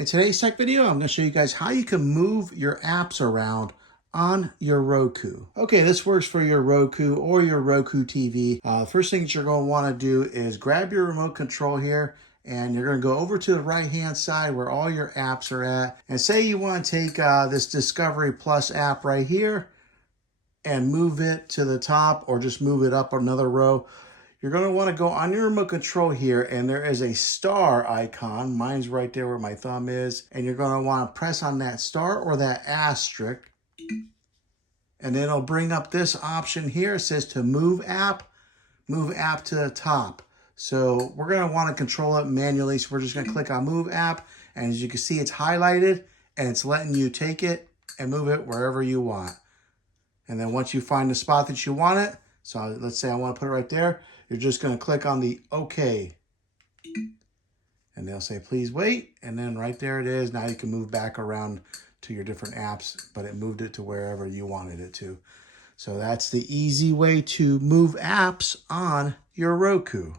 In today's tech video, I'm going to show you guys how you can move your apps around on your Roku. Okay, this works for your Roku or your Roku TV. First thing that you're going to want to do is grab your remote control here, and you're going to go over to the right hand side where all your apps are at. And say you want to take this Discovery Plus app right here and move it to the top, or just move it up another row. You're going to want to go on your remote control here, and there is a star icon. Mine's right there where my thumb is. And you're going to want to press on that star or that asterisk. And then it'll bring up this option here. It says to move app to the top. So we're going to want to control it manually. So we're just going to click on move app. And as you can see, it's highlighted and it's letting you take it and move it wherever you want. And then once you find the spot that you want it, so let's say I want to put it right there, you're just going to click on the OK. And they'll say, please wait. And then right there it is. Now you can move back around to your different apps, but it moved it to wherever you wanted it to. So that's the easy way to move apps on your Roku.